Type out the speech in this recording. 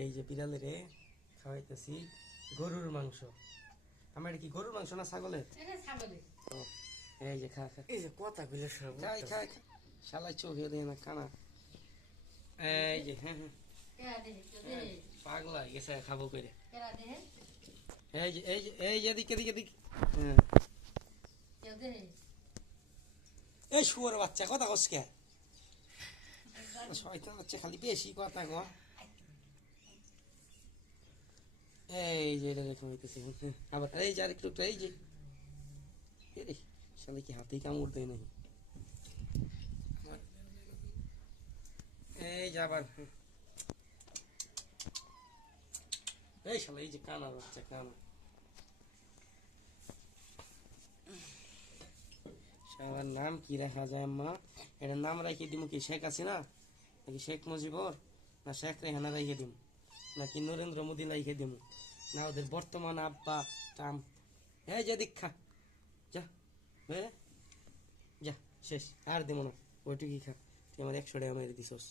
এই যে বিড়ালে রে খাওয়াইতেছি গরুর মাংস। আমার কি গরুর মাংস না ছাগলের? ও, এই যে খা খা। এই যে কথা গুলো সব খাই খাই খা। শালা চোখে দিয়ে না কানা। এই যে হ্যাঁ হ্যাঁ পাগলা হয়ে গেছে খাবো করে। এই যে এদিকে এদিকে এদিকে। হ্যাঁ এই শুয়োর বাচ্চা কথা কস কে? শয়তান বাচ্চা খালি বেশি কথা ক। এই যে এটা দেখো হইতেছে আবার এই যে আরেকটু এই যে এরে শালা কি হাতেই কামড় দেয় নাকি? এই যে আবার এই শালা এই যে কানা বাচ্চা কানা শালার নাম কি রাখা যায় আম্মা? এটার নাম রাখি দিমু কি শেখ হাসিনা নাকি শেখ মুজিবর না শেখ রেহানা রাখে দিমু নাকি নরেন্দ্র মোদী রাখে দিমু না ওদের বর্তমান আব্বা টাম? এই যে দীক্ষা যা বেরে যা শেষ আর দেবো না ওইটুকুই খা। তুই আমার 100 টাকা মেরে দিছস।